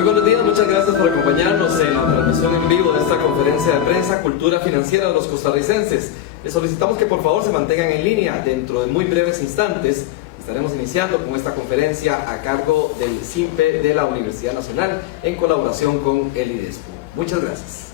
Muy buenos días, muchas gracias por acompañarnos en la transmisión en vivo de esta conferencia de prensa Cultura Financiera de los Costarricenses. Les solicitamos que por favor se mantengan en línea. Dentro de muy breves instantes estaremos iniciando con esta conferencia a cargo del CIMPE de la Universidad Nacional en colaboración con el IDESPO. Muchas gracias.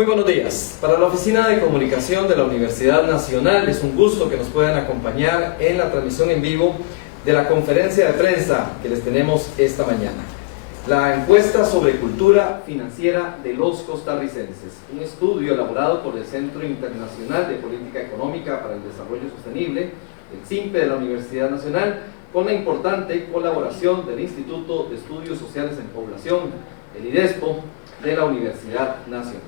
Muy buenos días. Para la Oficina de Comunicación de la Universidad Nacional es un gusto que nos puedan acompañar en la transmisión en vivo de la conferencia de prensa que les tenemos esta mañana. La encuesta sobre cultura financiera de los costarricenses, un estudio elaborado por el Centro Internacional de Política Económica para el Desarrollo Sostenible, el CIMPE de la Universidad Nacional, con la importante colaboración del Instituto de Estudios Sociales en Población, el IDESPO, de la Universidad Nacional.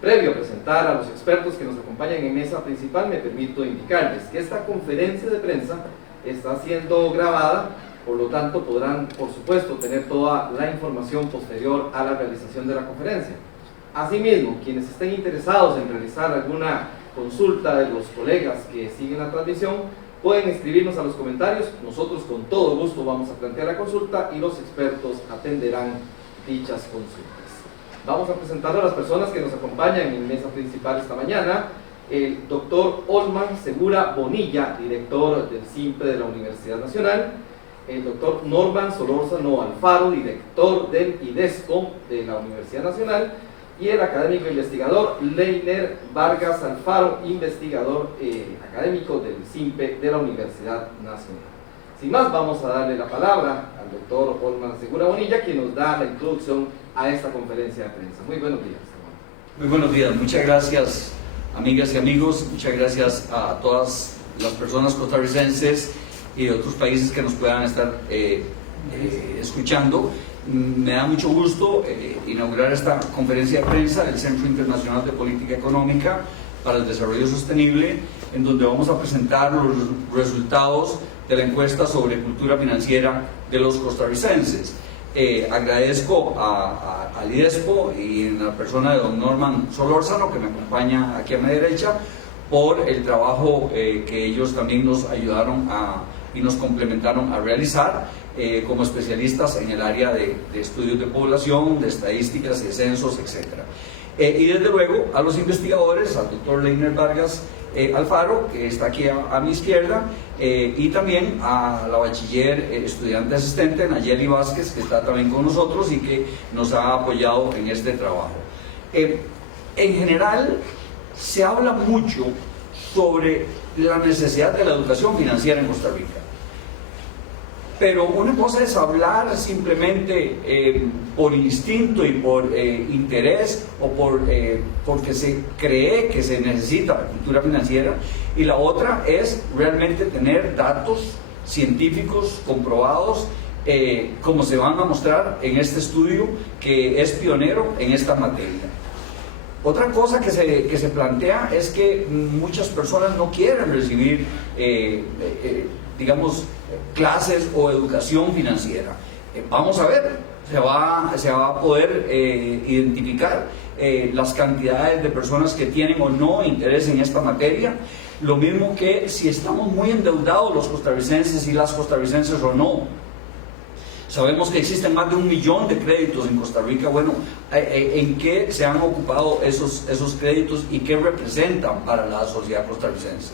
Previo a presentar a los expertos que nos acompañan en mesa principal, me permito indicarles que esta conferencia de prensa está siendo grabada, por lo tanto podrán, por supuesto, tener toda la información posterior a la realización de la conferencia. Asimismo, quienes estén interesados en realizar alguna consulta de los colegas que siguen la transmisión, pueden escribirnos a los comentarios. Nosotros con todo gusto vamos a plantear la consulta y los expertos atenderán dichas consultas. Vamos a presentar a las personas que nos acompañan en mesa principal esta mañana. El doctor Olman Segura Bonilla, director del CIMPE de la Universidad Nacional. El doctor Norman Solórzano Alfaro, director del IDESPO de la Universidad Nacional. Y el académico investigador Leiner Vargas Alfaro, investigador académico del CIMPE de la Universidad Nacional. Sin más, vamos a darle la palabra al doctor Olman Segura Bonilla, quien nos da la introducción a esta conferencia de prensa. Muy buenos días. Muy buenos días, muchas gracias amigas y amigos, muchas gracias a todas las personas costarricenses y de otros países que nos puedan estar escuchando. Me da mucho gusto inaugurar esta conferencia de prensa del Centro Internacional de Política Económica para el Desarrollo Sostenible, en donde vamos a presentar los resultados de la encuesta sobre cultura financiera de los costarricenses. Agradezco al IDESPO y en la persona de don Norman Solórzano, que me acompaña aquí a mi derecha, por el trabajo que ellos también nos ayudaron y nos complementaron a realizar como especialistas en el área de estudios de población, de estadísticas, de censos, etc. Y desde luego a los investigadores, al doctor Leiner Vargas Alfaro, que está aquí a mi izquierda, y también a la bachiller estudiante asistente Nayeli Vázquez, que está también con nosotros y que nos ha apoyado en este trabajo. En general, se habla mucho sobre la necesidad de la educación financiera en Costa Rica. Pero una cosa es hablar simplemente por instinto y por interés o porque se cree que se necesita la cultura financiera, y la otra es realmente tener datos científicos comprobados, como se van a mostrar en este estudio que es pionero en esta materia. Otra cosa que se plantea es que muchas personas no quieren recibir, digamos, clases o educación financiera. Vamos a ver, se va a poder identificar las cantidades de personas que tienen o no interés en esta materia, lo mismo que si estamos muy endeudados los costarricenses y las costarricenses o no. Sabemos que existen más de 1 millón de créditos en Costa Rica. Bueno, ¿en qué se han ocupado esos créditos y qué representan para la sociedad costarricense?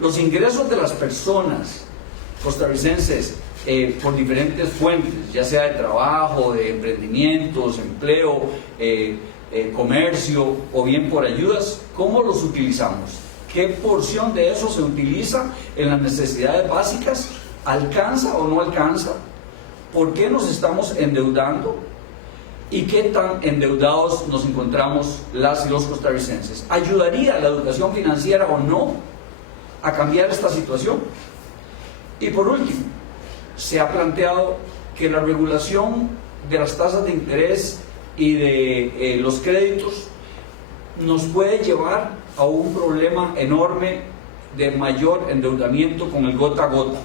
Los ingresos de las personas costarricenses por diferentes fuentes, ya sea de trabajo, de emprendimientos, empleo, comercio o bien por ayudas, ¿cómo los utilizamos? ¿Qué porción de eso se utiliza en las necesidades básicas? ¿Alcanza o no alcanza? ¿Por qué nos estamos endeudando? ¿Y qué tan endeudados nos encontramos las y los costarricenses? ¿Ayudaría la educación financiera o no a cambiar esta situación? Y por último, se ha planteado que la regulación de las tasas de interés y de los créditos nos puede llevar a un problema enorme de mayor endeudamiento con el gota a gota.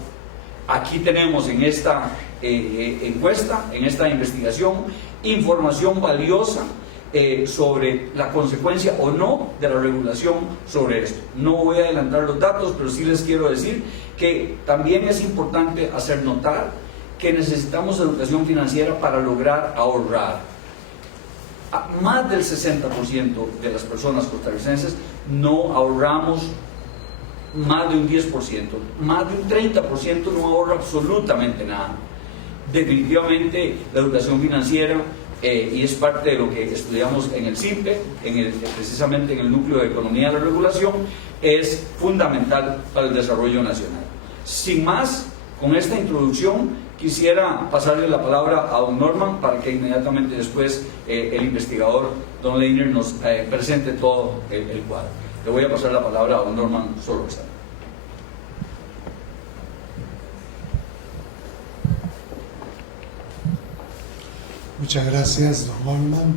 Aquí tenemos en esta encuesta, en esta investigación, información valiosa sobre la consecuencia o no de la regulación sobre esto. No voy a adelantar los datos, pero sí les quiero decir que también es importante hacer notar que necesitamos educación financiera para lograr ahorrar. Más del 60% de las personas costarricenses no ahorramos más de un 10%, más de un 30% no ahorra absolutamente nada. Definitivamente la educación financiera, y es parte de lo que estudiamos en el CIMPE, precisamente en el núcleo de economía de la regulación, es fundamental para el desarrollo nacional. Sin más, con esta introducción quisiera pasarle la palabra a don Norman para que inmediatamente después el investigador don Leiner nos presente todo el cuadro. Le voy a pasar la palabra a don Norman Solórzano. Muchas gracias, don Norman.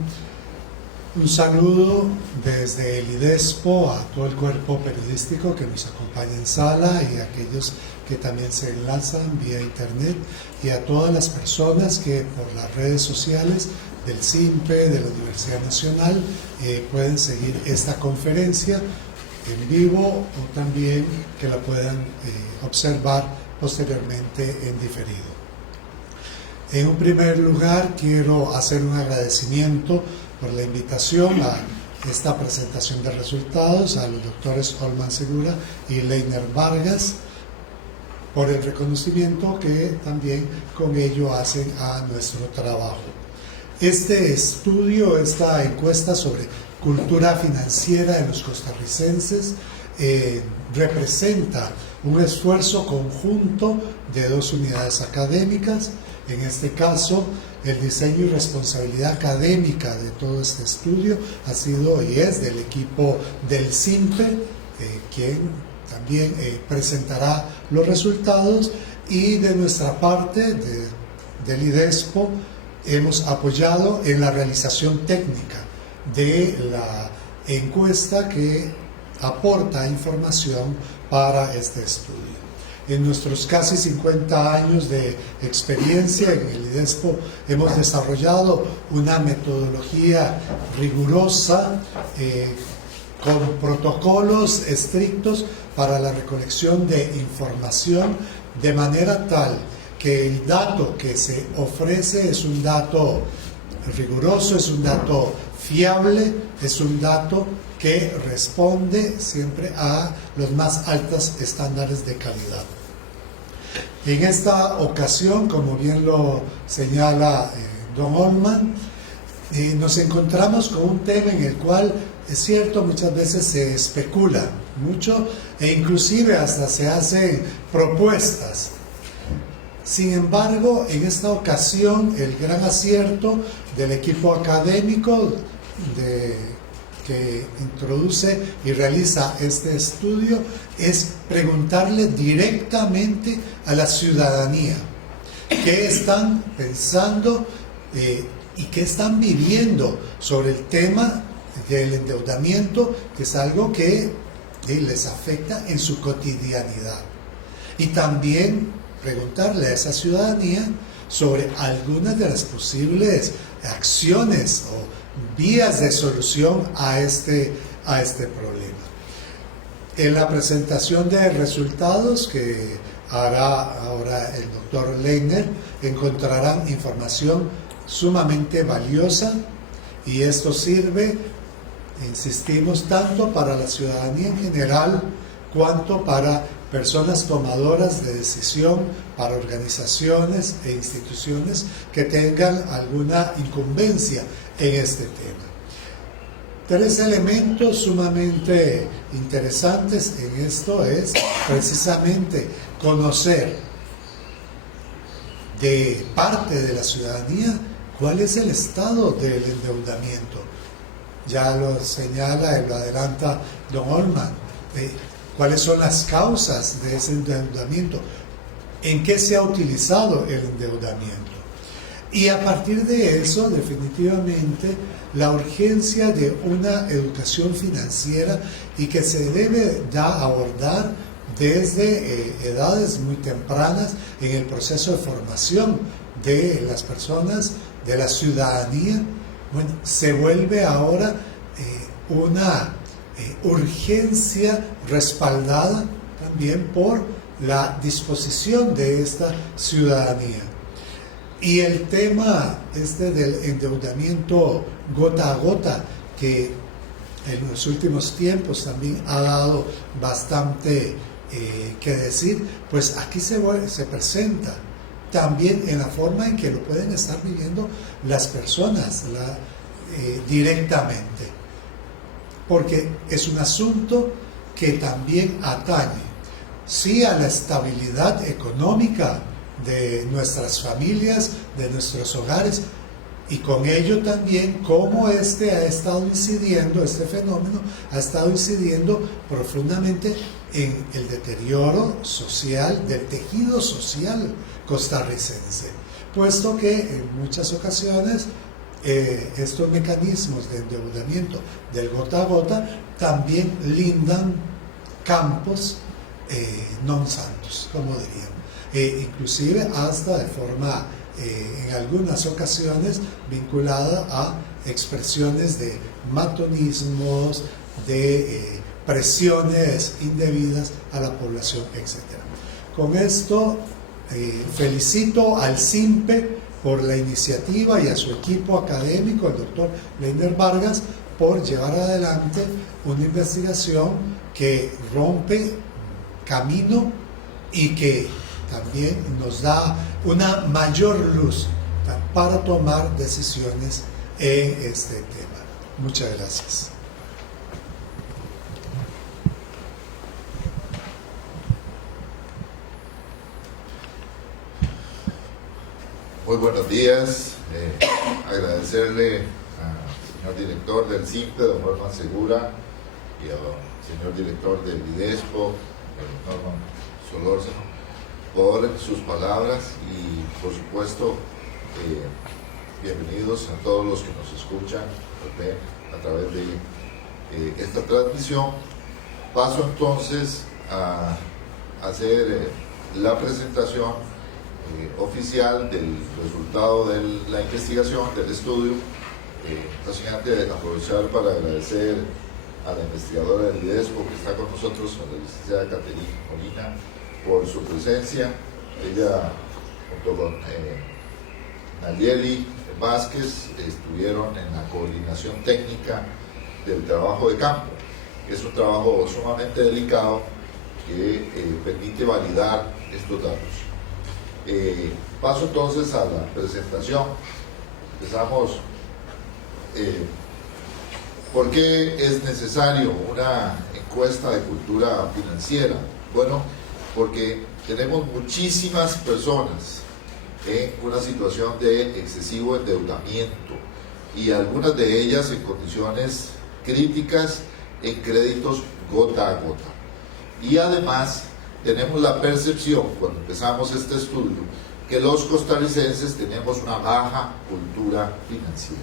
Un saludo desde el IDESPO a todo el cuerpo periodístico que nos acompaña en sala y a aquellos que también se enlazan vía internet, y a todas las personas que por las redes sociales del CIMPE, de la Universidad Nacional, pueden seguir esta conferencia en vivo o también que la puedan observar posteriormente en diferido. En un primer lugar, quiero hacer un agradecimiento por la invitación a esta presentación de resultados a los doctores Holman Segura y Leiner Vargas, por el reconocimiento que también con ello hacen a nuestro trabajo. Este estudio, esta encuesta sobre cultura financiera de los costarricenses, representa un esfuerzo conjunto de 2 unidades académicas. En este caso, el diseño y responsabilidad académica de todo este estudio ha sido y es del equipo del CIMPE, quien también presentará los resultados, y de nuestra parte, del IDESPO, hemos apoyado en la realización técnica de la encuesta que aporta información para este estudio. en nuestros casi 50 años de experiencia en el IDESPO hemos desarrollado una metodología rigurosa, con protocolos estrictos para la recolección de información, de manera tal que el dato que se ofrece es un dato riguroso, es un dato fiable, es un dato que responde siempre a los más altos estándares de calidad. En esta ocasión, como bien lo señala don Holman, nos encontramos con un tema en el cual, es cierto, muchas veces se especula mucho e inclusive hasta se hacen propuestas. Sin embargo, en esta ocasión, el gran acierto del equipo académico que introduce y realiza este estudio es preguntarle directamente a la ciudadanía qué están pensando y qué están viviendo sobre el tema del endeudamiento, que es algo que les afecta en su cotidianidad. Y también preguntarle a esa ciudadanía sobre algunas de las posibles acciones o vías de solución a este problema. En la presentación de resultados que hará ahora el doctor Leiner, encontrarán información sumamente valiosa, y esto sirve, insistimos, tanto para la ciudadanía en general cuanto para personas tomadoras de decisión, para organizaciones e instituciones que tengan alguna incumbencia en este tema. 3 elementos sumamente interesantes en esto es precisamente conocer de parte de la ciudadanía cuál es el estado del endeudamiento. Ya lo señala y lo adelanta don Holman. ¿Cuáles son las causas de ese endeudamiento? ¿En qué se ha utilizado el endeudamiento? Y a partir de eso, definitivamente, la urgencia de una educación financiera y que se debe abordar desde edades muy tempranas en el proceso de formación de las personas, de la ciudadanía. Bueno, se vuelve ahora una urgencia respaldada también por la disposición de esta ciudadanía. Y el tema del endeudamiento gota a gota, que en los últimos tiempos también ha dado bastante que decir, pues aquí se presenta también en la forma en que lo pueden estar viviendo las personas directamente, porque es un asunto que también atañe, sí, a la estabilidad económica de nuestras familias, de nuestros hogares, y con ello también cómo ha estado incidiendo, este fenómeno ha estado incidiendo profundamente en el deterioro social, del tejido social costarricense, puesto que en muchas ocasiones estos mecanismos de endeudamiento del gota a gota también lindan campos non santos, como diríamos, inclusive hasta de forma en algunas ocasiones vinculada a expresiones de matonismos, de presiones indebidas a la población, etc. Con esto felicito al CIMPE por la iniciativa y a su equipo académico, el doctor Leiner Vargas, por llevar adelante una investigación que rompe camino y que también nos da una mayor luz para tomar decisiones en este tema. Muchas gracias. Muy buenos días. Agradecerle al señor director del CIMPE, don Norman Segura, y al señor director del IDESPO, Norman Solórzano, por sus palabras, y por supuesto bienvenidos a todos los que nos escuchan a través de esta transmisión. Paso entonces a hacer la presentación oficial del resultado de la investigación, del estudio. No sin antes aprovechar para agradecer a la investigadora del IDESPO que está con nosotros, a la licenciada Caterina Molina, por su presencia. Ella, junto con Nayeli Vázquez, estuvieron en la coordinación técnica del trabajo de campo. Es un trabajo sumamente delicado que permite validar estos datos. Paso entonces a la presentación. Empezamos. ¿Por qué es necesario una encuesta de cultura financiera? Bueno, porque tenemos muchísimas personas en una situación de excesivo endeudamiento y algunas de ellas en condiciones críticas, en créditos gota a gota. Y además tenemos la percepción, cuando empezamos este estudio, que los costarricenses tenemos una baja cultura financiera.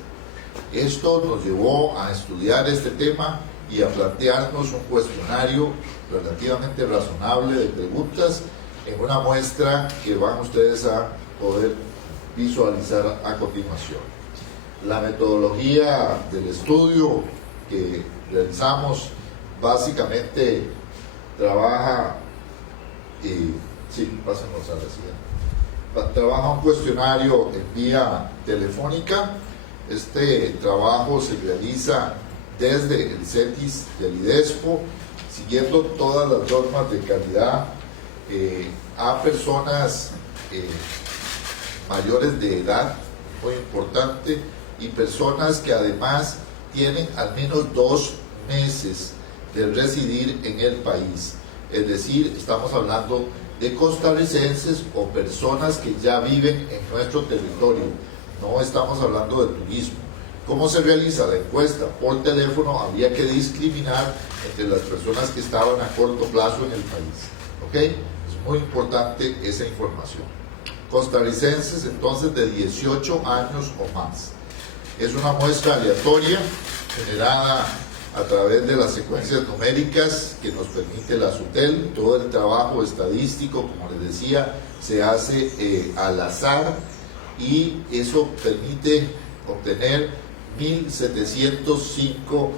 Esto nos llevó a estudiar este tema y a plantearnos un cuestionario relativamente razonable de preguntas en una muestra que van ustedes a poder visualizar a continuación. La metodología del estudio que realizamos básicamente trabaja, trabaja un cuestionario en vía telefónica. Este trabajo se realiza desde el CETIS del IDESPO, siguiendo todas las normas de calidad a personas mayores de edad, muy importante, y personas que además tienen al menos 2 meses de residir en el país. Es decir, estamos hablando de costarricenses o personas que ya viven en nuestro territorio. No estamos hablando de turismo. ¿Cómo se realiza la encuesta? Por teléfono. Había que discriminar entre las personas que estaban a corto plazo en el país. ¿Ok? Es muy importante esa información. Costarricenses entonces de 18 años o más. Es una muestra aleatoria generada a través de las secuencias numéricas que nos permite la SUTEL. Todo el trabajo estadístico, como les decía, se hace al azar, y eso permite obtener 1.705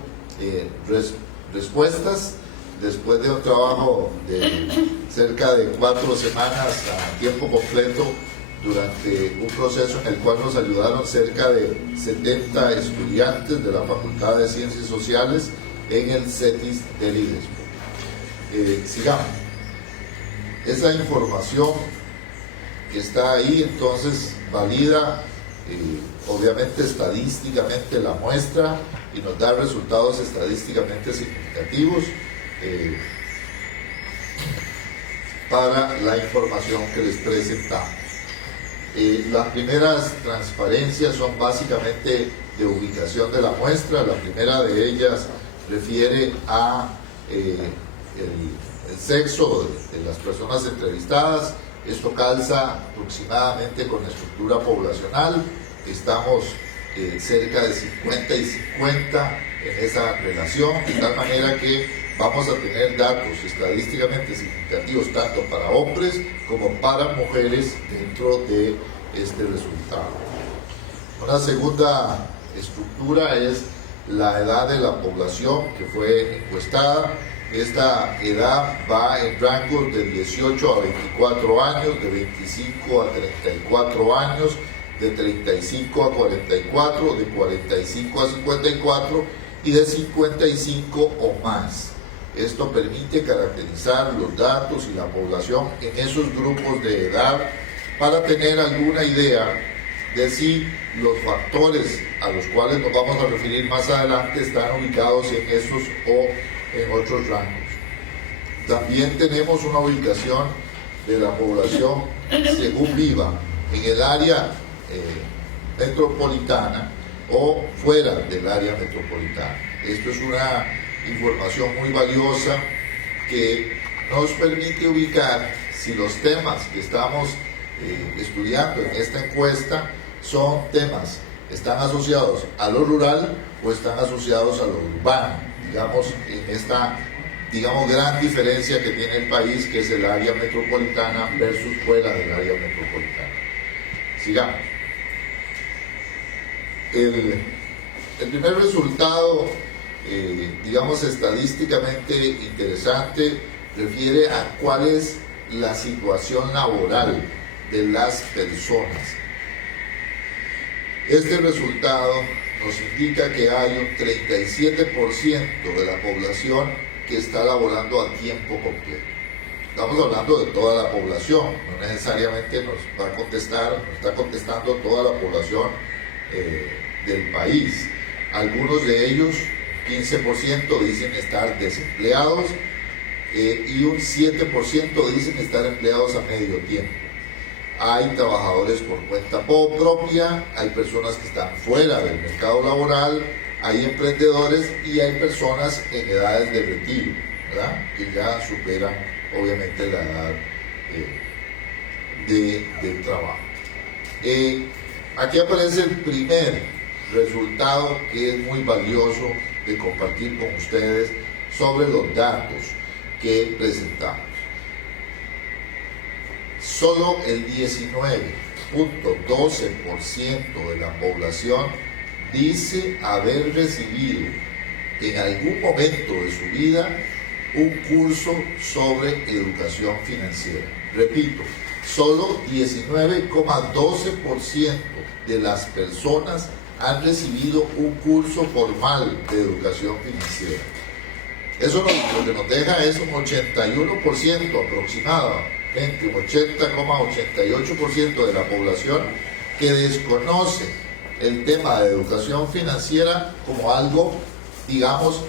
respuestas después de un trabajo de cerca de 4 semanas a tiempo completo, durante un proceso en el cual nos ayudaron cerca de 70 estudiantes de la Facultad de Ciencias Sociales en el CETIS del IDESPO. Sigamos. Esa información que está ahí entonces valida obviamente estadísticamente la muestra y nos da resultados estadísticamente significativos para la información que les presentamos. Las primeras transparencias son básicamente de ubicación de la muestra. La primera de ellas refiere a el sexo de las personas entrevistadas. Esto calza aproximadamente con la estructura poblacional. Estamos cerca de 50 y 50 en esa relación, de tal manera que vamos a tener datos estadísticamente significativos tanto para hombres como para mujeres dentro de este resultado. Una segunda estructura es la edad de la población que fue encuestada. Esta edad va en rangos de 18 a 24 años, de 25 a 34 años, de 35 a 44, de 45 a 54 y de 55 o más. Esto permite caracterizar los datos y la población en esos grupos de edad para tener alguna idea de si los factores a los cuales nos vamos a referir más adelante están ubicados en esos o en otros rangos. También tenemos una ubicación de la población según viva en el área metropolitana o fuera del área metropolitana. Esto es una información muy valiosa que nos permite ubicar si los temas que estamos estudiando en esta encuesta son temas, están asociados a lo rural o están asociados a lo urbano, digamos, en esta digamos, gran diferencia que tiene el país, que es el área metropolitana versus fuera del área metropolitana. Sigamos. El primer resultado, digamos, estadísticamente interesante, refiere a cuál es la situación laboral de las personas. Este resultado nos indica que hay un 37% de la población que está laborando a tiempo completo. Estamos hablando de toda la población, no necesariamente nos está contestando toda la población del país. Algunos de ellos, 15%, dicen estar desempleados y un 7% dicen estar empleados a medio tiempo. Hay trabajadores por cuenta propia, hay personas que están fuera del mercado laboral, hay emprendedores y hay personas en edades de retiro, ¿verdad?, que ya superan obviamente la edad del trabajo. Aquí aparece el primer resultado que es muy valioso de compartir con ustedes sobre los datos que presentamos. Solo el 19.12% de la población dice haber recibido en algún momento de su vida un curso sobre educación financiera. Repito, solo 19.12% de las personas han recibido un curso formal de educación financiera. Eso lo que nos deja es un 81% aproximadamente, un 80,88% de la población que desconoce el tema de educación financiera como algo, digamos,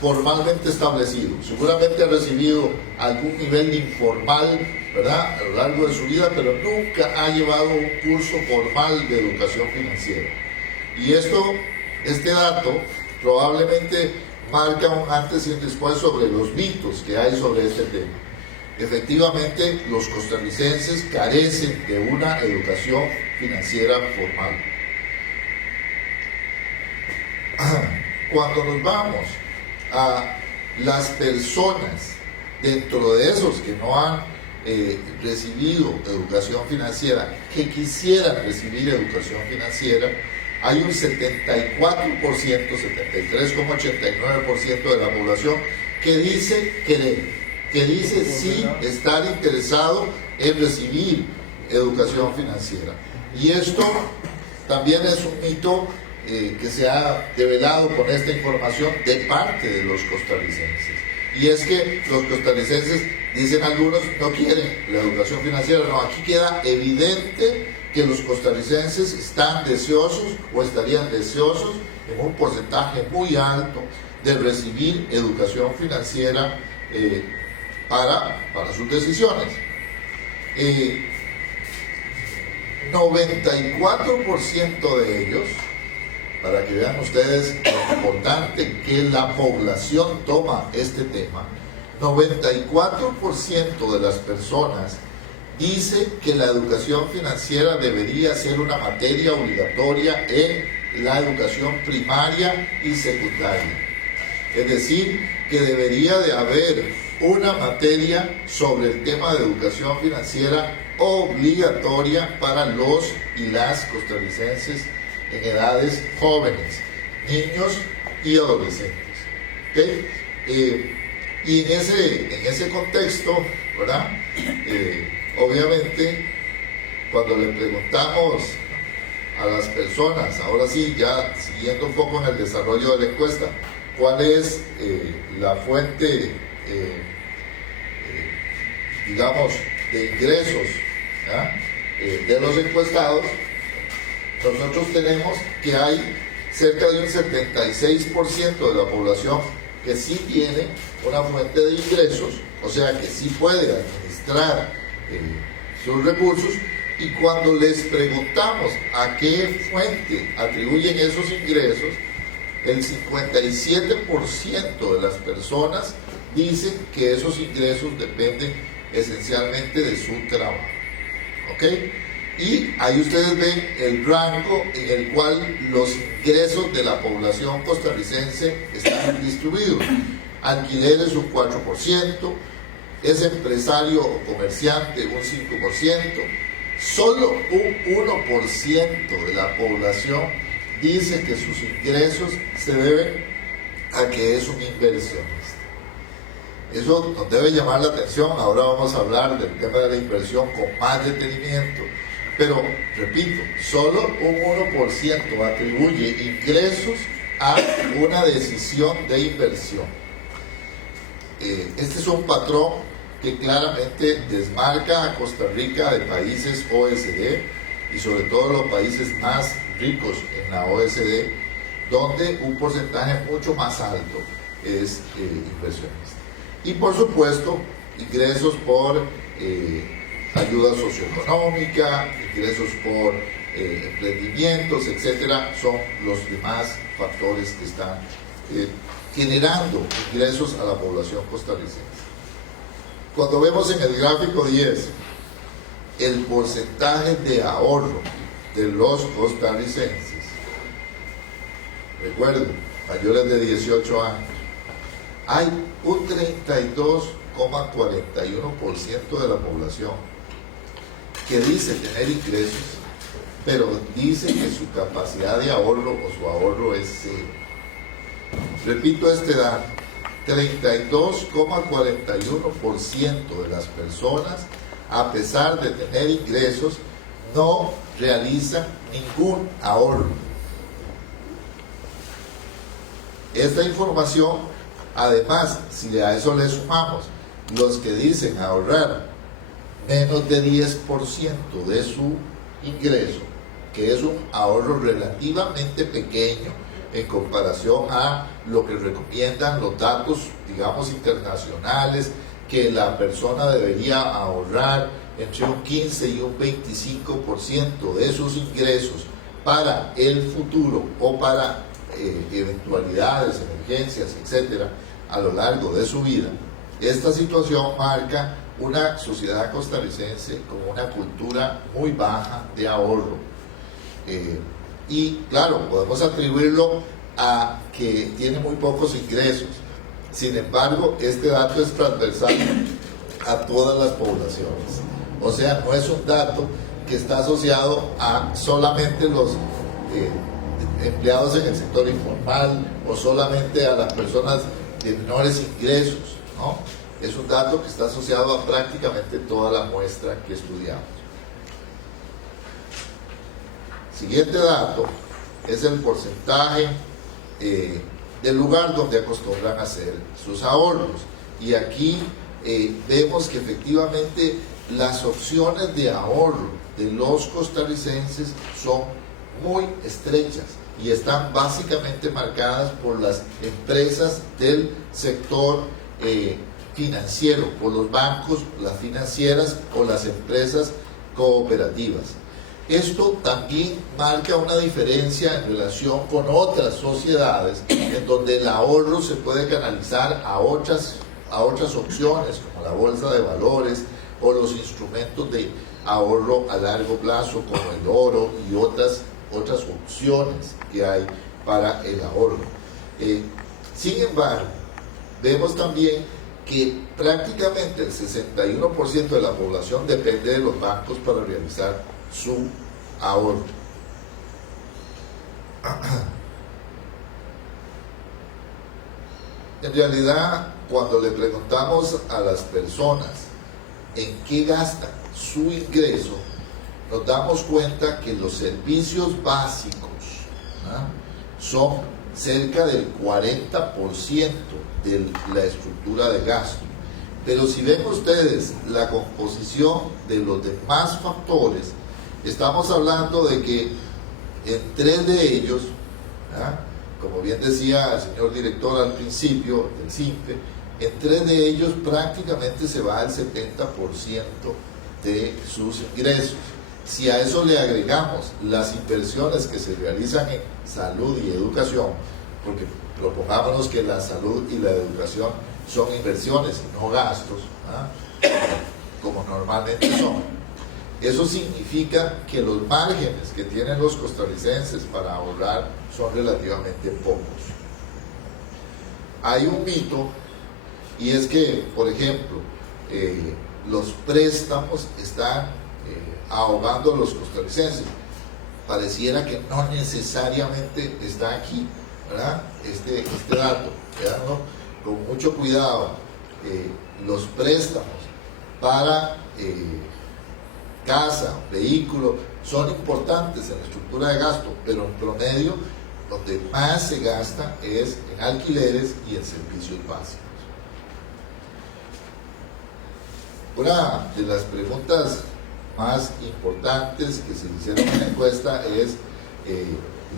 formalmente establecido. Seguramente ha recibido algún nivel de informal, ¿verdad?, a lo largo de su vida, pero nunca ha llevado un curso formal de educación financiera. Y este dato probablemente marca un antes y un después sobre los mitos que hay sobre este tema. Efectivamente, los costarricenses carecen de una educación financiera formal. Cuando nos vamos a las personas dentro de esos que no han recibido educación financiera, que quisieran recibir educación financiera, hay un 74%, 73,89% de la población que dice querer, que dice sí estar interesado en recibir educación financiera. Y esto también es un mito que se ha develado con esta información de parte de los costarricenses. Y es que los costarricenses, dicen algunos, no quieren la educación financiera. No, aquí queda evidente que los costarricenses están deseosos o estarían deseosos en un porcentaje muy alto de recibir educación financiera para sus decisiones. 94% de ellos, para que vean ustedes lo importante que la población toma este tema, 94% de las personas dice que la educación financiera debería ser una materia obligatoria en la educación primaria y secundaria. Es decir, que debería de haber una materia sobre el tema de educación financiera obligatoria para los y las costarricenses en edades jóvenes, niños y adolescentes. ¿Okay? Y en ese contexto, ¿verdad? Obviamente, cuando le preguntamos a las personas, ahora sí, ya siguiendo un poco en el desarrollo de la encuesta, cuál es la fuente, digamos, de ingresos de los encuestados, nosotros tenemos que hay cerca de un 76% de la población que sí tiene una fuente de ingresos, o sea que sí puede administrar sus recursos, y cuando les preguntamos a qué fuente atribuyen esos ingresos, el 57% de las personas dicen que esos ingresos dependen esencialmente de su trabajo. ¿Ok? Y ahí ustedes ven el rango en el cual los ingresos de la población costarricense están distribuidos. alquileres un 4%, es empresario o comerciante un 5%, solo un 1% de la población dice que sus ingresos se deben a que es un inversionista. Eso nos debe llamar la atención. Ahora vamos a hablar del tema de la inversión con más detenimiento, pero repito, solo un 1% atribuye ingresos a una decisión de inversión. Este es un patrón que claramente desmarca a Costa Rica de países OECD y sobre todo los países más ricos en la OECD, donde un porcentaje mucho más alto es inversionista. Y por supuesto, ingresos por ayuda socioeconómica, ingresos por emprendimientos, etcétera, son los demás factores que están generando ingresos a la población costarricense. Cuando vemos en el gráfico 10 el porcentaje de ahorro de los costarricenses, recuerden, mayores de 18 años, hay un 32,41% de la población que dice tener ingresos, pero dice que su capacidad de ahorro o su ahorro es cero. Repito este dato, 32,41% de las personas, a pesar de tener ingresos, no realizan ningún ahorro. Esta información, además, si a eso le sumamos los que dicen ahorrar menos de 10% de su ingreso, que es un ahorro relativamente pequeño en comparación a lo que recomiendan los datos, digamos, internacionales, que la persona debería ahorrar entre un 15 y un 25% de sus ingresos para el futuro o para eventualidades, emergencias, etcétera, a lo largo de su vida. Esta situación marca una sociedad costarricense con una cultura muy baja de ahorro. Y claro, podemos atribuirlo a que tiene muy pocos ingresos. Sin embargo, este dato es transversal a todas las poblaciones. O sea, no es un dato que está asociado a solamente los empleados en el sector informal o solamente a las personas de menores ingresos, ¿no? Es un dato que está asociado a prácticamente toda la muestra que estudiamos. Siguiente dato es el porcentaje del lugar donde acostumbran a hacer sus ahorros. Y aquí vemos que efectivamente las opciones de ahorro de los costarricenses son muy estrechas y están básicamente marcadas por las empresas del sector financiero, por los bancos, las financieras o las empresas cooperativas. Esto también marca una diferencia en relación con otras sociedades en donde el ahorro se puede canalizar a otras opciones como la bolsa de valores o los instrumentos de ahorro a largo plazo como el oro y otras opciones que hay para el ahorro. Sin embargo, vemos también que prácticamente el 61% de la población depende de los bancos para realizar su ahorro. En realidad, cuando le preguntamos a las personas en qué gastan su ingreso, nos damos cuenta que los servicios básicos son cerca del 40% de la estructura de gasto. Pero si ven ustedes la composición de los demás factores, estamos hablando de que en 3 de ellos, como bien decía el señor director al principio del CIMPE, en 3 de ellos prácticamente se va el 70% de sus ingresos. Si a eso le agregamos las inversiones que se realizan en salud y educación, porque propongámonos que la salud y la educación son inversiones y no gastos, como normalmente son, eso significa que los márgenes que tienen los costarricenses para ahorrar son relativamente pocos. Hay un mito y es que, por ejemplo, los préstamos están ahogando a los costarricenses. Pareciera que no necesariamente está aquí, ¿verdad? Este dato, ¿verdad? Con mucho cuidado, los préstamos para casa, vehículo, son importantes en la estructura de gasto, pero en promedio donde más se gasta es en alquileres y en servicios básicos. Una de las preguntas más importantes que se hicieron en la encuesta es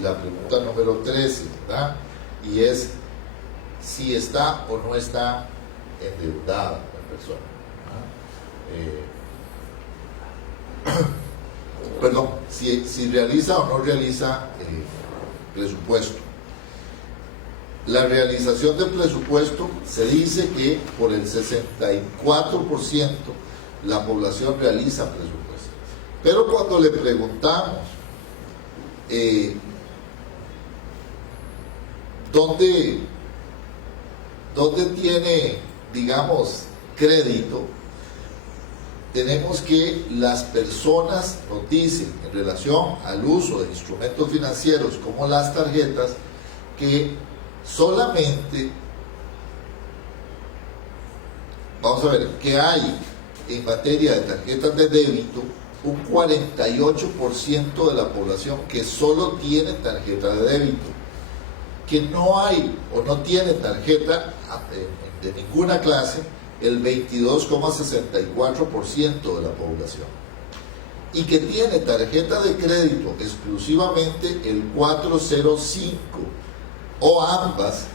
la pregunta número 13, ¿verdad? Y es si está o no está endeudada la persona. Perdón, si realiza o no realiza presupuesto. La realización del presupuesto se dice que por el 64% la población realiza presupuesto. Pero cuando le preguntamos ¿dónde tiene, digamos, crédito? Tenemos que las personas nos dicen en relación al uso de instrumentos financieros como las tarjetas que solamente, vamos a ver, que hay en materia de tarjetas de débito un 48% de la población que solo tiene tarjeta de débito, que no hay o no tiene tarjeta de ninguna clase el 22,64% de la población, y que tiene tarjeta de crédito exclusivamente el 405 o ambas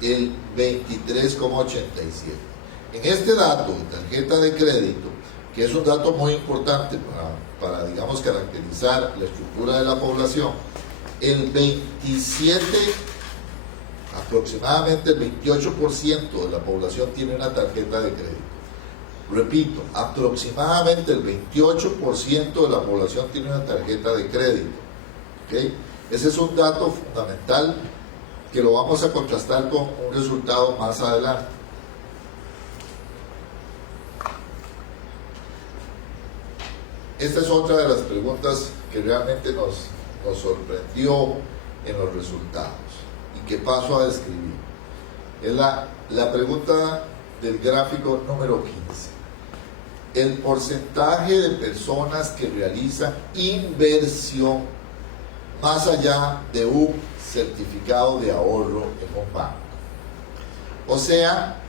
el 23,87. En este dato de tarjeta de crédito, que es un dato muy importante para digamos caracterizar la estructura de la población, el 27, aproximadamente el 28% de la población tiene una tarjeta de crédito. Repito, aproximadamente el 28% de la población tiene una tarjeta de crédito. ¿Okay? Ese es un dato fundamental que lo vamos a contrastar con un resultado más adelante. Esta es otra de las preguntas que realmente nos sorprendió en los resultados y que paso a describir. Es la pregunta del gráfico número 15. El porcentaje de personas que realizan inversión más allá de un certificado de ahorro en un banco. O sea,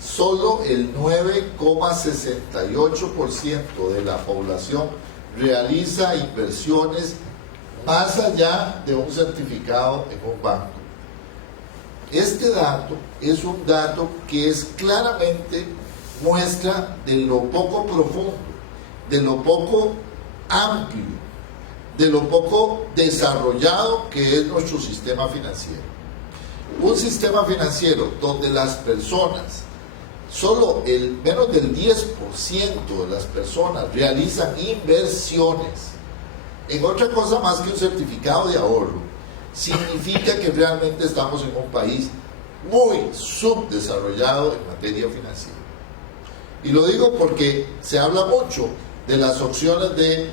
solo el 9,68% de la población realiza inversiones más allá de un certificado en un banco. Este dato es un dato que es claramente muestra de lo poco profundo, de lo poco amplio, de lo poco desarrollado que es nuestro sistema financiero. Un sistema financiero donde las personas, solo el menos del 10% de las personas realizan inversiones en otra cosa más que un certificado de ahorro, significa que realmente estamos en un país muy subdesarrollado en materia financiera. Y lo digo porque se habla mucho de las opciones de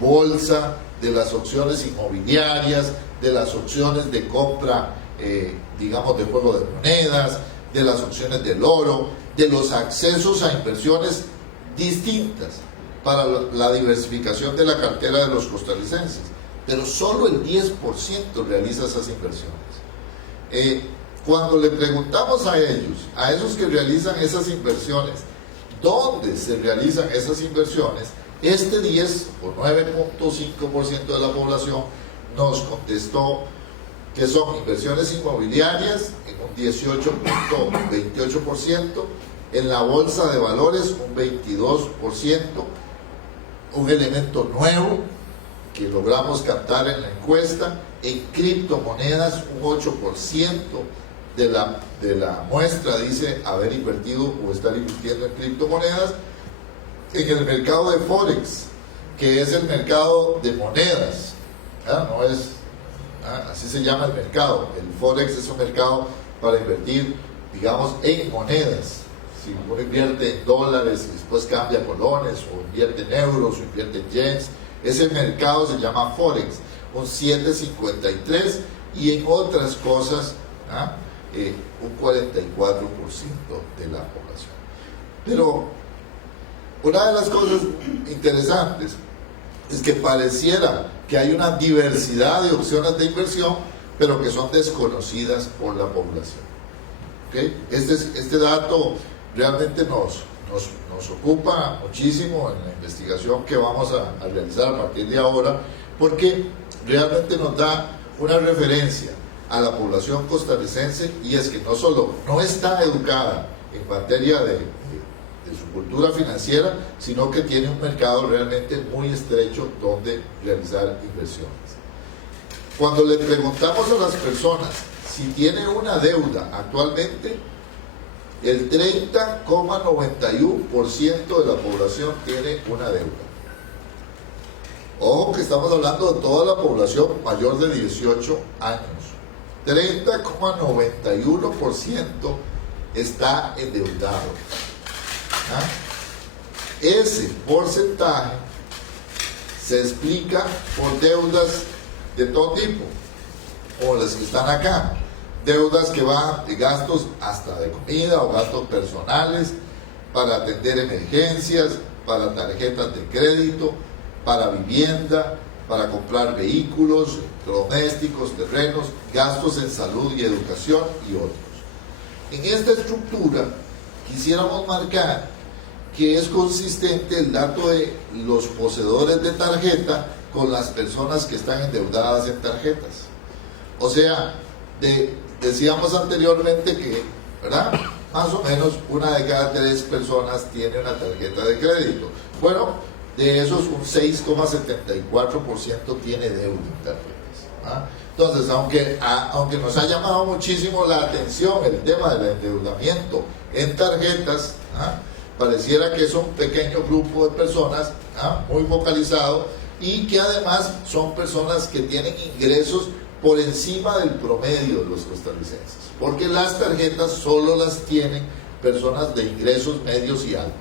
bolsa, de las opciones inmobiliarias, de las opciones de compra, digamos, de juego de monedas, de las opciones del oro, de los accesos a inversiones distintas para la diversificación de la cartera de los costarricenses. Pero solo el 10% realiza esas inversiones. Cuando le preguntamos a ellos, a esos que realizan esas inversiones, ¿dónde se realizan esas inversiones? Este 10 o 9,5% de la población nos contestó que son inversiones inmobiliarias en un 18,28%, en la bolsa de valores un 22%, un elemento nuevo que logramos captar en la encuesta, en criptomonedas un 8% de la muestra dice haber invertido o estar invirtiendo en criptomonedas. En el mercado de Forex, que es el mercado de monedas, no es, así se llama el mercado. El Forex es un mercado para invertir, digamos, en monedas. si uno invierte en dólares y después cambia a colones, o invierte en euros, o invierte en yens, ese mercado se llama Forex, un 7,53, y en otras cosas, un 44% de la población. Pero una de las cosas interesantes es que pareciera que hay una diversidad de opciones de inversión, pero que son desconocidas por la población. ¿Okay? Este dato realmente nos ocupa muchísimo en la investigación que vamos a realizar a partir de ahora, porque realmente nos da una referencia a la población costarricense, y es que no solo no está educada en materia de su cultura financiera, sino que tiene un mercado realmente muy estrecho donde realizar inversiones. Cuando le preguntamos a las personas si tiene una deuda actualmente, el 30,91% de la población tiene una deuda. Ojo que estamos hablando de toda la población mayor de 18 años. 30,91% está endeudado. Ese porcentaje se explica por deudas de todo tipo, como las que están acá. Deudas que van de gastos hasta de comida o gastos personales, para atender emergencias, para tarjetas de crédito, para vivienda, para comprar vehículos, domésticos, terrenos, gastos en salud y educación y otros. En esta estructura quisiéramos marcar que es consistente el dato de los poseedores de tarjeta con las personas que están endeudadas en tarjetas. O sea, decíamos anteriormente que, ¿verdad?, más o menos 1 de cada 3 personas tiene una tarjeta de crédito. Bueno, de esos un 6,74% tiene deuda en tarjetas. Entonces, aunque nos ha llamado muchísimo la atención el tema del endeudamiento en tarjetas, pareciera que es un pequeño grupo de personas muy focalizado, y que además son personas que tienen ingresos por encima del promedio de los costarricenses, porque las tarjetas solo las tienen personas de ingresos medios y altos.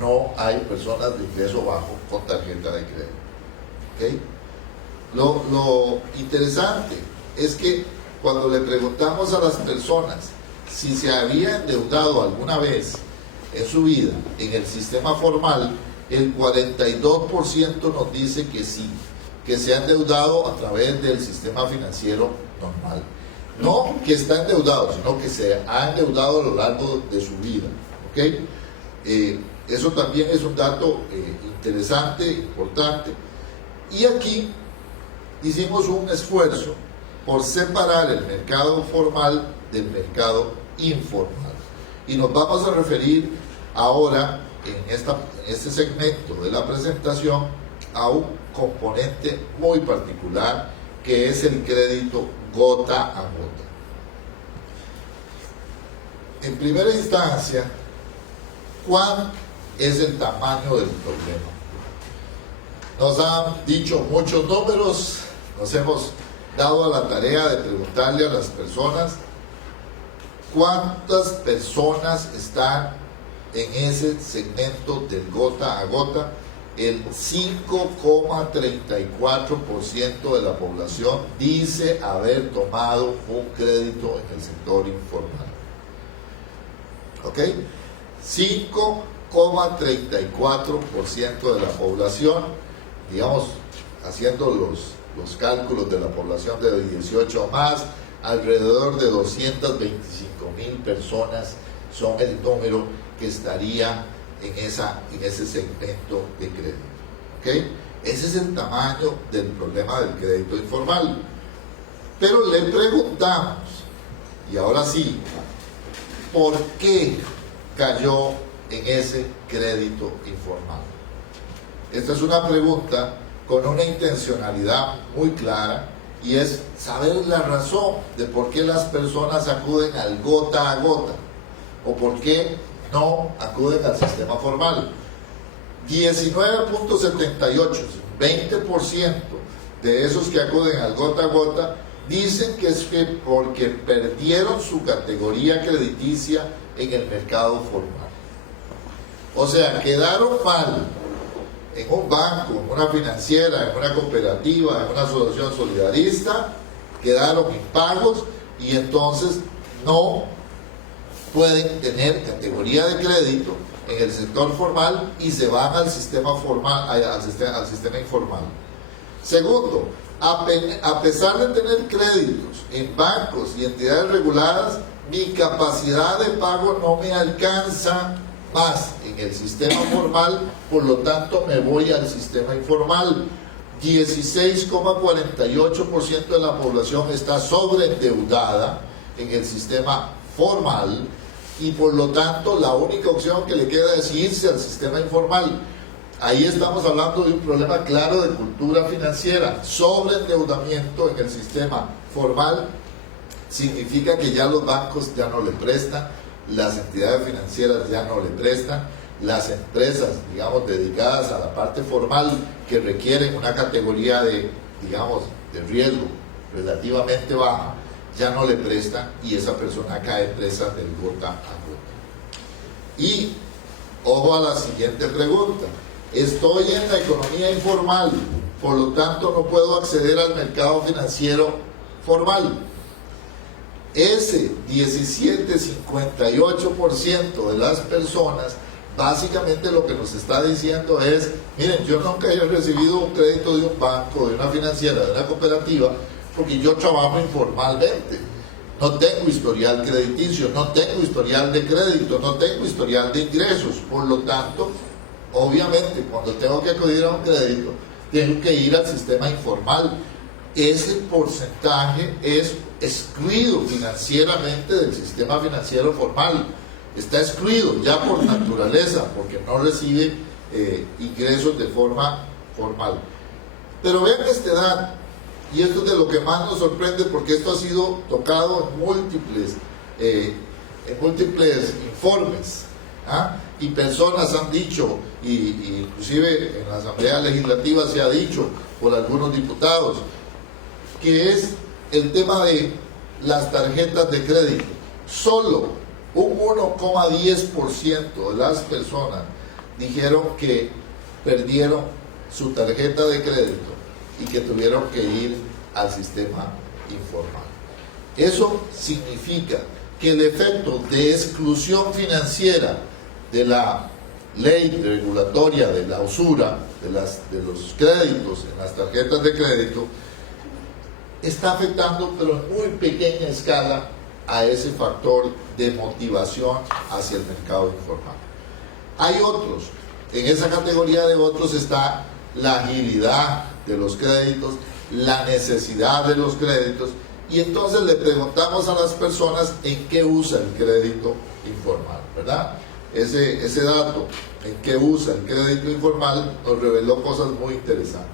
No hay personas de ingreso bajo con tarjeta de crédito. ¿Okay? Lo interesante es que cuando le preguntamos a las personas si se había endeudado alguna vez en su vida en el sistema formal, el 42% nos dice que sí, que se ha endeudado a través del sistema financiero normal. No que está endeudado, sino que se ha endeudado a lo largo de su vida. ¿Okay? Eso también es un dato interesante, importante. Y aquí hicimos un esfuerzo por separar el mercado formal del mercado informal. Y nos vamos a referir ahora, en este segmento de la presentación, a un componente muy particular, que es el crédito gota a gota. En primera instancia, ¿cuál es el tamaño del problema? Nos han dicho muchos números, nos hemos dado a la tarea de preguntarle a las personas cuántas personas están en ese segmento del gota a gota. El 5,34% de la población dice haber tomado un crédito en el sector informal. ¿Ok? 5,34% de la población, digamos, haciendo los cálculos de la población de 18 o más, alrededor de 225,000 personas son el número que estaría en ese segmento de crédito. ¿Okay? Ese es el tamaño del problema del crédito informal. Pero le preguntamos, y ahora sí, ¿por qué cayó en ese crédito informal? Esta es una pregunta con una intencionalidad muy clara, y es saber la razón de por qué las personas acuden al gota a gota, o por qué no acuden al sistema formal. 19,78, 20% de esos que acuden al gota a gota dicen que es porque perdieron su categoría crediticia en el mercado formal. O sea, quedaron mal en un banco, en una financiera, en una cooperativa, en una asociación solidarista, quedaron impagos y entonces no pueden tener categoría de crédito en el sector formal y se van al sistema formal, al sistema informal. Segundo, a pesar de tener créditos en bancos y entidades reguladas, mi capacidad de pago no me alcanza más en el sistema formal, por lo tanto me voy al sistema informal. 16,48% de la población está sobreendeudada en el sistema formal y por lo tanto la única opción que le queda es irse al sistema informal. Ahí estamos hablando de un problema claro de cultura financiera. Sobreendeudamiento en el sistema formal significa que ya los bancos ya no le prestan, las entidades financieras ya no le prestan, las empresas, digamos, dedicadas a la parte formal que requieren una categoría de, digamos, de riesgo relativamente baja, ya no le prestan y esa persona cae presa del gota a gota. Y ojo a la siguiente pregunta: estoy en la economía informal, por lo tanto no puedo acceder al mercado financiero formal. Ese 17,58% de las personas básicamente lo que nos está diciendo es: miren, yo nunca he recibido un crédito de un banco, de una financiera, de una cooperativa, porque yo trabajo informalmente. No tengo historial crediticio, no tengo historial de crédito, no tengo historial de ingresos. Por lo tanto, obviamente, cuando tengo que acudir a un crédito, tengo que ir al sistema informal. Ese porcentaje es excluido financieramente del sistema financiero formal. Está excluido ya por naturaleza, porque no recibe ingresos de forma formal. Pero vean esta edad, y esto es de lo que más nos sorprende, porque esto ha sido tocado en múltiples informes, ¿ah? Y personas han dicho, y inclusive en la Asamblea Legislativa se ha dicho por algunos diputados, que es el tema de las tarjetas de crédito. Solo un 1,10% de las personas dijeron que perdieron su tarjeta de crédito y que tuvieron que ir al sistema informal. Eso significa que el efecto de exclusión financiera de la ley regulatoria de la usura, de los créditos en las tarjetas de crédito, está afectando, pero en muy pequeña escala, a ese factor de motivación hacia el mercado informal. Hay otros, en esa categoría de otros está la agilidad de los créditos, la necesidad de los créditos, y entonces le preguntamos a las personas en qué usa el crédito informal, ¿verdad? Ese dato, en qué usa el crédito informal, nos reveló cosas muy interesantes,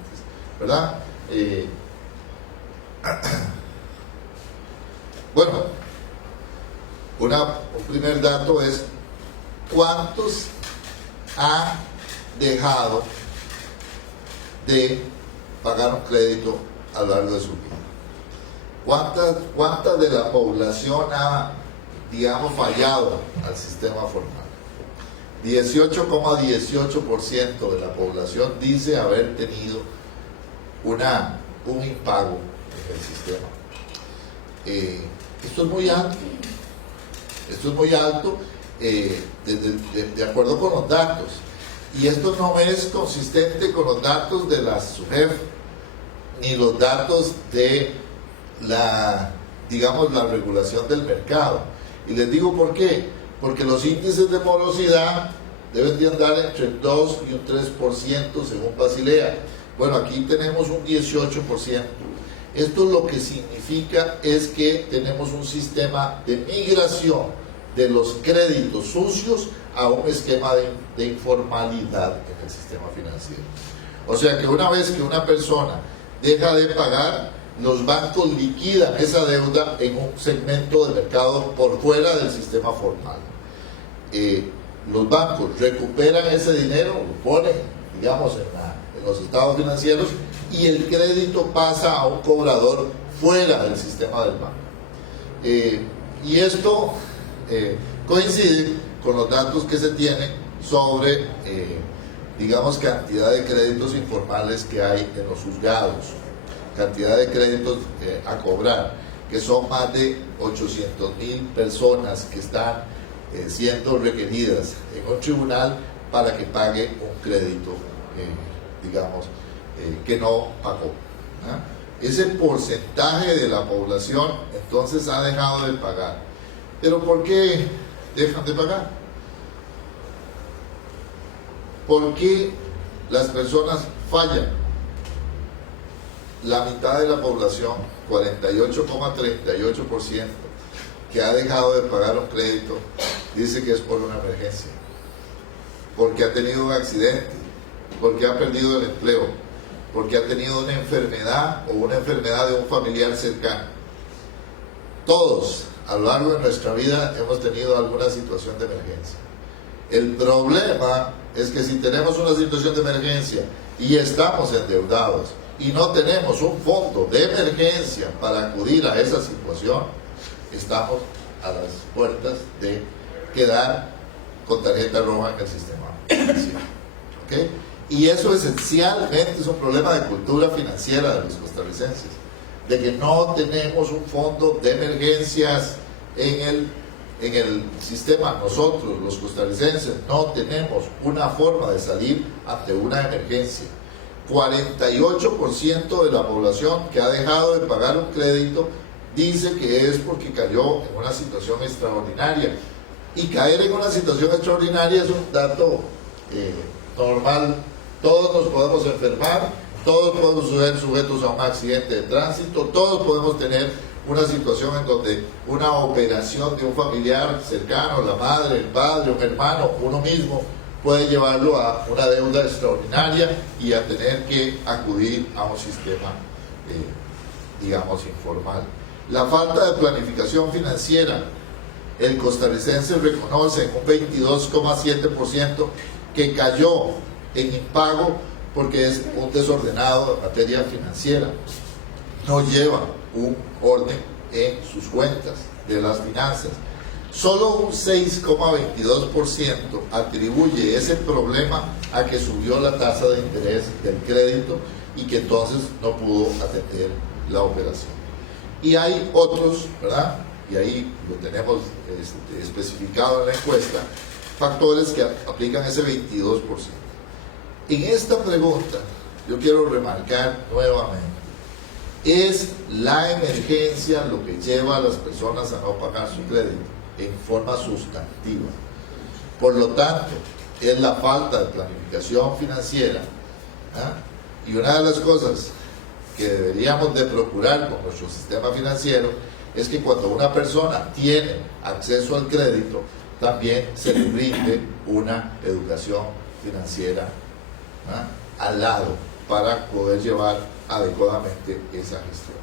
¿verdad? Bueno, un primer dato es: ¿cuántos ha dejado de pagar un crédito a lo largo de su vida? ¿Cuánta de la población ha, digamos, fallado al sistema formal? 18,18% de la población dice haber tenido un impago en el sistema. Esto es muy alto. Esto es muy alto de acuerdo con los datos. Y esto no es consistente con los datos de la SUGEF ni los datos de la regulación del mercado. Y les digo por qué. Porque los índices de morosidad deben de andar entre el 2 y un 3% según Basilea. Bueno, aquí tenemos un 18%. Esto lo que significa es que tenemos un sistema de migración de los créditos sucios a un esquema de informalidad en el sistema financiero. O sea que una vez que una persona deja de pagar, los bancos liquidan esa deuda en un segmento de mercado por fuera del sistema formal. Los bancos recuperan ese dinero, lo ponen, digamos, en los estados financieros, y el crédito pasa a un cobrador fuera del sistema del banco. Y esto coincide con los datos que se tienen sobre, digamos, cantidad de créditos informales que hay en los juzgados, cantidad de créditos a cobrar, que son más de 800.000 personas que están siendo requeridas en un tribunal para que pague un crédito, digamos, que no pagó. Ese porcentaje de la población entonces ha dejado de pagar. ¿Pero por qué dejan de pagar? ¿Por qué las personas fallan? La mitad de la población, 48,38%, que ha dejado de pagar un crédito, dice que es por una emergencia, porque ha tenido un accidente, porque ha perdido el empleo, porque ha tenido una enfermedad o una enfermedad de un familiar cercano. Todos, a lo largo de nuestra vida, hemos tenido alguna situación de emergencia. El problema es que si tenemos una situación de emergencia y estamos endeudados y no tenemos un fondo de emergencia para acudir a esa situación, estamos a las puertas de quedar con tarjeta roja en el sistema financiero. ¿Okay? Y eso esencialmente es un problema de cultura financiera de los costarricenses, de que no tenemos un fondo de emergencias en el sistema. Nosotros, los costarricenses, no tenemos una forma de salir ante una emergencia. 48% de la población que ha dejado de pagar un crédito dice que es porque cayó en una situación extraordinaria. Y caer en una situación extraordinaria es un dato normal. Todos nos podemos enfermar, todos podemos ser sujetos a un accidente de tránsito, todos podemos tener una situación en donde una operación de un familiar cercano, la madre, el padre, un hermano, uno mismo, puede llevarlo a una deuda extraordinaria y a tener que acudir a un sistema, digamos, informal. La falta de planificación financiera, el costarricense reconoce en un 22,7% que cayó en impago porque es un desordenado en materia financiera. No lleva un orden en sus cuentas de las finanzas. Solo un 6,22% atribuye ese problema a que subió la tasa de interés del crédito y que entonces no pudo atender la operación. Y hay otros, ¿verdad? Y ahí lo tenemos especificado en la encuesta, factores que aplican ese 22%. En esta pregunta, yo quiero remarcar nuevamente, ¿es la emergencia lo que lleva a las personas a no pagar su crédito en forma sustantiva? Por lo tanto, es la falta de planificación financiera. Y una de las cosas que deberíamos de procurar con nuestro sistema financiero es que cuando una persona tiene acceso al crédito, también se le brinde una educación financiera al lado para poder llevar adecuadamente esa gestión.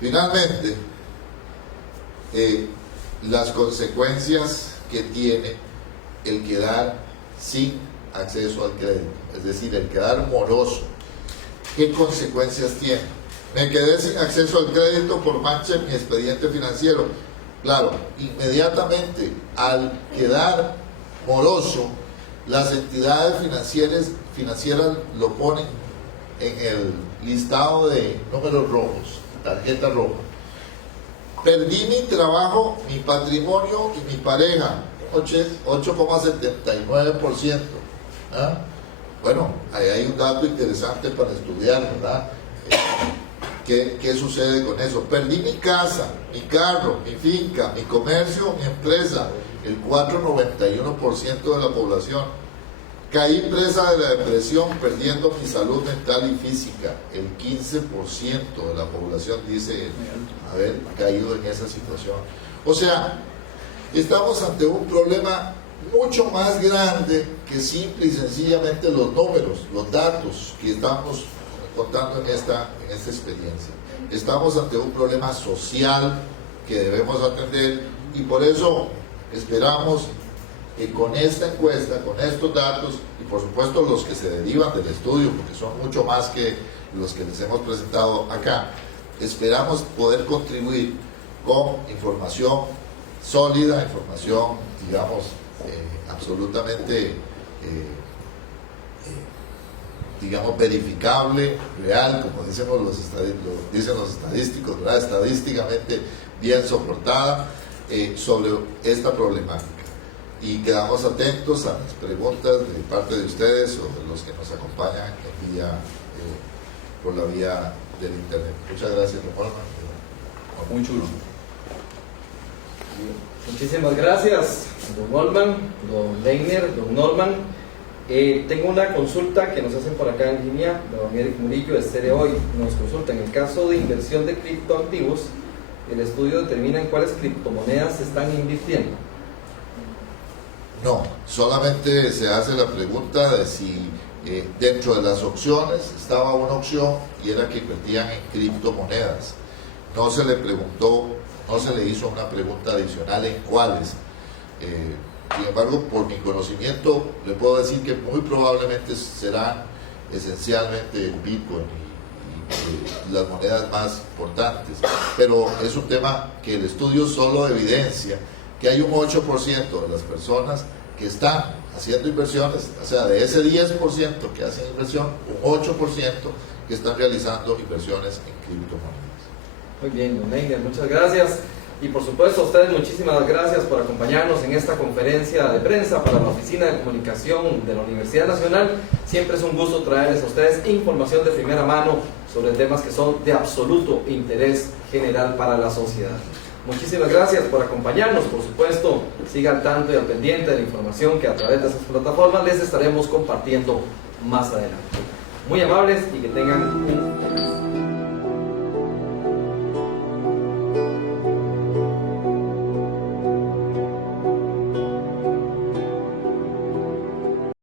Finalmente, las consecuencias que tiene el quedar sin acceso al crédito, es decir, el quedar moroso. ¿Qué consecuencias tiene? Me quedé sin acceso al crédito por mancha en mi expediente financiero. Claro, inmediatamente al quedar moroso, las entidades financieras lo ponen en el listado de números rojos, tarjeta roja. Perdí mi trabajo, mi patrimonio y mi pareja, 8,79%. Bueno, ahí hay un dato interesante para estudiar, ¿verdad? ¿Qué sucede con eso? Perdí mi casa, mi carro, mi finca, mi comercio, mi empresa, el 4,91% de la población. Caí presa de la depresión, perdiendo mi salud mental y física. El 15% de la población dice haber caído en esa situación. O sea, estamos ante un problema mucho más grande que simple y sencillamente los números, los datos que estamos contando en esta experiencia. Estamos ante un problema social que debemos atender y por eso esperamos que con esta encuesta, con estos datos y por supuesto los que se derivan del estudio, porque son mucho más que los que les hemos presentado acá, esperamos poder contribuir con información sólida, información, digamos, absolutamente, digamos, verificable, real, como dicen los estadísticos, ¿verdad? Estadísticamente bien soportada sobre esta problemática. Y quedamos atentos a las preguntas de parte de ustedes o de los que nos acompañan por la vía del internet. Muchas gracias, don Holman. Muy chulo. Muchísimas gracias, don Holman, don Leiner, don Norman. Tengo una consulta que nos hacen por acá en línea, don Eric Murillo de Stereo Hoy. Nos consulta, en el caso de inversión de criptoactivos, el estudio determina en cuáles criptomonedas se están invirtiendo. No, solamente se hace la pregunta de si dentro de las opciones estaba una opción y era que invertían en criptomonedas. No se le preguntó, no se le hizo una pregunta adicional en cuáles. Sin embargo, por mi conocimiento, le puedo decir que muy probablemente serán esencialmente el Bitcoin y las monedas más importantes. Pero es un tema que el estudio solo evidencia que hay un 8% de las personas que están haciendo inversiones, o sea, de ese 10% que hacen inversión, un 8% que están realizando inversiones en criptomonedas. Muy bien, don Leiner, muchas gracias. Y por supuesto a ustedes muchísimas gracias por acompañarnos en esta conferencia de prensa para la Oficina de Comunicación de la Universidad Nacional. Siempre es un gusto traerles a ustedes información de primera mano sobre temas que son de absoluto interés general para la sociedad. Muchísimas gracias por acompañarnos. Por supuesto, siga al tanto y al pendiente de la información que a través de esas plataformas les estaremos compartiendo más adelante. Muy amables y que tengan un